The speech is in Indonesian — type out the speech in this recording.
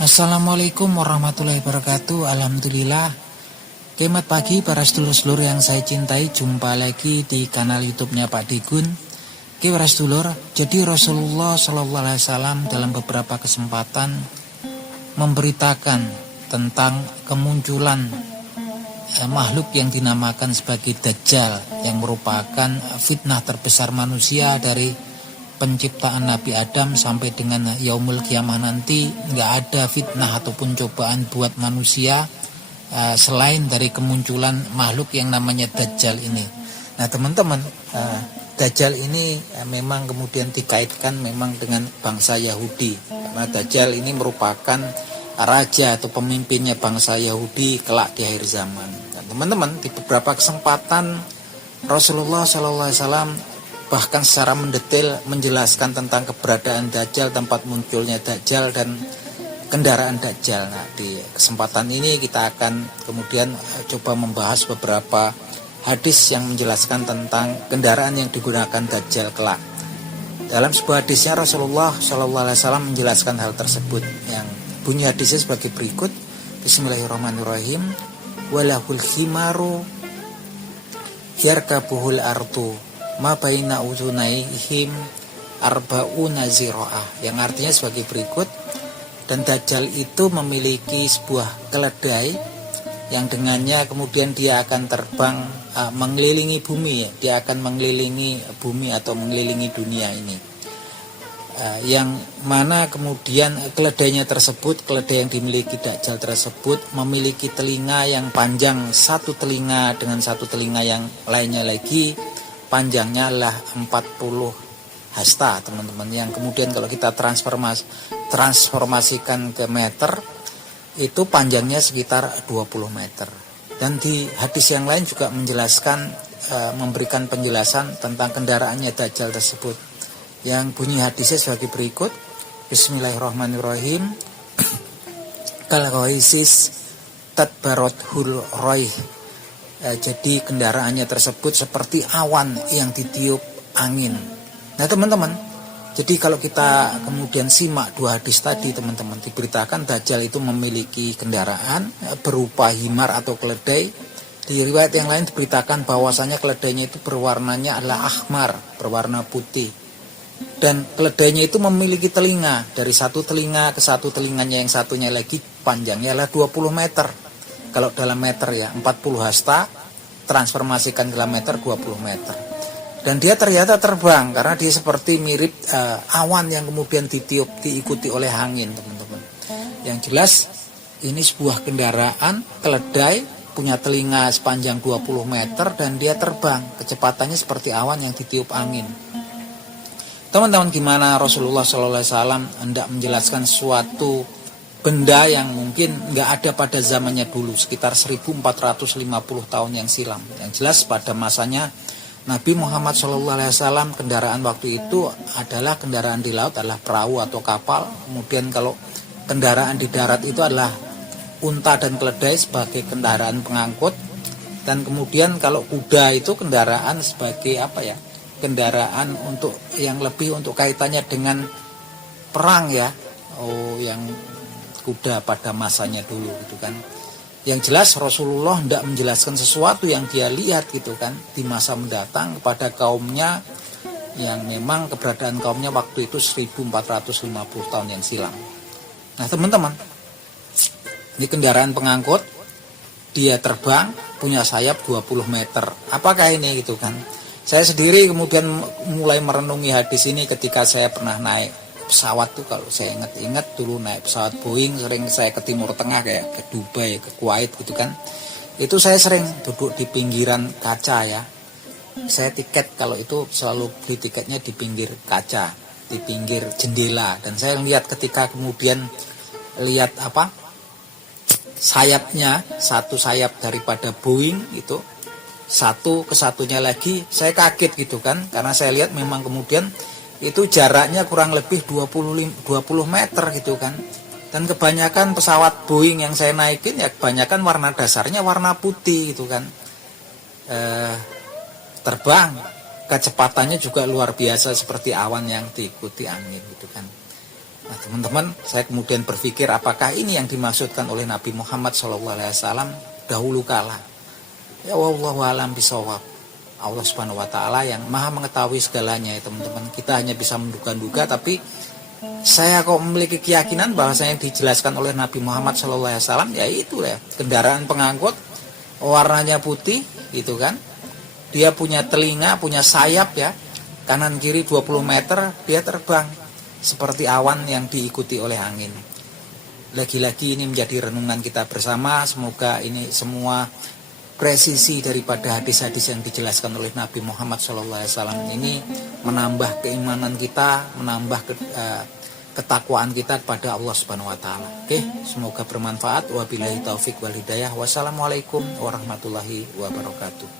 Assalamualaikum warahmatullahi wabarakatuh. Alhamdulillah. Selamat pagi para sedulur-sedulur yang saya cintai. Jumpa lagi di kanal YouTube-nya Pak Digun. Oke para sedulur, jadi Rasulullah SAW dalam beberapa kesempatan memberitakan tentang kemunculan makhluk yang dinamakan sebagai Dajjal, yang merupakan fitnah terbesar manusia dari penciptaan Nabi Adam sampai dengan yaumul kiamah nanti. Nggak ada fitnah ataupun cobaan buat manusia selain dari kemunculan makhluk yang namanya Dajjal ini. Nah teman-teman, Dajjal ini memang kemudian dikaitkan memang dengan bangsa Yahudi, karena Dajjal ini merupakan raja atau pemimpinnya bangsa Yahudi kelak di akhir zaman. Dan teman-teman, di beberapa kesempatan Rasulullah SAW bahkan secara mendetail menjelaskan tentang keberadaan Dajjal, tempat munculnya Dajjal, dan kendaraan Dajjal. Nah, di kesempatan ini kita akan kemudian coba membahas beberapa hadis yang menjelaskan tentang kendaraan yang digunakan Dajjal kelak. Dalam sebuah hadisnya Rasulullah SAW menjelaskan hal tersebut, yang bunyi hadisnya sebagai berikut. Bismillahirrahmanirrahim. Walahul khimaru yarkabuhul ardu ma baina uzunaihim arba'una zira'ah, yang artinya sebagai berikut. Dan Dajjal itu memiliki sebuah keledai yang dengannya kemudian dia akan terbang mengelilingi bumi, ya. Dia akan mengelilingi bumi atau mengelilingi dunia ini, yang mana kemudian keledainya tersebut, keledai yang dimiliki Dajjal tersebut memiliki telinga yang panjang, satu telinga dengan satu telinga yang lainnya lagi panjangnya adalah 40 hasta, teman-teman, yang kemudian kalau kita transformasikan ke meter, itu panjangnya sekitar 20 meter. Dan di hadis yang lain juga menjelaskan, memberikan penjelasan tentang kendaraannya Dajjal tersebut, yang bunyi hadisnya sebagai berikut. Bismillahirrahmanirrahim. Kal ghaisis tadbarathul raih. Jadi kendaraannya tersebut seperti awan yang ditiup angin. Nah teman-teman, jadi kalau kita kemudian simak dua hadis tadi, teman-teman, diberitakan Dajjal itu memiliki kendaraan berupa himar atau keledai. Di riwayat yang lain diberitakan bahwasanya keledainya itu berwarnanya adalah ahmar, berwarna putih. Dan keledainya itu memiliki telinga, dari satu telinga ke satu telinganya yang satunya lagi panjangnya adalah 20 meter. Kalau dalam meter ya 40 hasta, transformasikan ke meter 20 meter. Dan dia ternyata terbang karena dia seperti mirip awan yang kemudian diikuti oleh angin, teman-teman. Yang jelas ini sebuah kendaraan keledai, punya telinga sepanjang 20 meter dan dia terbang. Kecepatannya seperti awan yang ditiup angin. Teman-teman, gimana Rasulullah SAW hendak menjelaskan suatu benda yang mungkin nggak ada pada zamannya dulu, sekitar 1450 tahun yang silam. Yang jelas pada masanya Nabi Muhammad SAW, kendaraan waktu itu adalah kendaraan di laut, adalah perahu atau kapal. Kemudian kalau kendaraan di darat itu adalah unta dan keledai sebagai kendaraan pengangkut. Dan kemudian kalau kuda itu kendaraan sebagai kendaraan untuk yang lebih untuk kaitannya dengan perang, ya. Yang kuda pada masanya dulu gitu kan. Yang jelas Rasulullah hendak menjelaskan sesuatu yang dia lihat gitu kan di masa mendatang kepada kaumnya, yang memang keberadaan kaumnya waktu itu 1450 tahun yang silam. Nah teman-teman, ini kendaraan pengangkut, dia terbang, punya sayap 20 meter. Apakah ini gitu kan? Saya sendiri kemudian mulai merenungi hadis ini ketika saya pernah naik pesawat tuh. Kalau saya ingat dulu naik pesawat Boeing, sering saya ke Timur Tengah, kayak ke Dubai, ke Kuwait gitu kan. Itu saya sering duduk di pinggiran kaca, ya. Saya tiket kalau itu selalu beli tiketnya di pinggir kaca, di pinggir jendela. Dan saya lihat ketika kemudian lihat sayapnya, satu sayap daripada Boeing itu satu ke satunya lagi, saya kaget gitu kan. Karena saya lihat memang kemudian itu jaraknya kurang lebih 20 meter gitu kan. Dan kebanyakan pesawat Boeing yang saya naikin ya kebanyakan warna dasarnya warna putih gitu kan. Terbang, kecepatannya juga luar biasa seperti awan yang diikuti angin gitu kan. Nah, teman-teman, saya kemudian berpikir apakah ini yang dimaksudkan oleh Nabi Muhammad SAW dahulu kala. Ya wallahu alam bisawab. Allah Subhanahu wa taala yang Maha mengetahui segalanya ya teman-teman. Kita hanya bisa menduga-duga, tapi saya kok memiliki keyakinan bahwasanya dijelaskan oleh Nabi Muhammad SAW ya itu ya, kendaraan pengangkut warnanya putih gitu kan. Dia punya telinga, punya sayap ya. Kanan kiri 20 meter dia terbang seperti awan yang diikuti oleh angin. Lagi-lagi ini menjadi renungan kita bersama. Semoga ini semua presisi daripada hadis-hadis yang dijelaskan oleh Nabi Muhammad SAW ini menambah keimanan kita, menambah ketakwaan kita kepada Allah Subhanahu wa taala. Oke, semoga bermanfaat. Wabillahi taufik wal hidayah. Wassalamualaikum warahmatullahi wabarakatuh.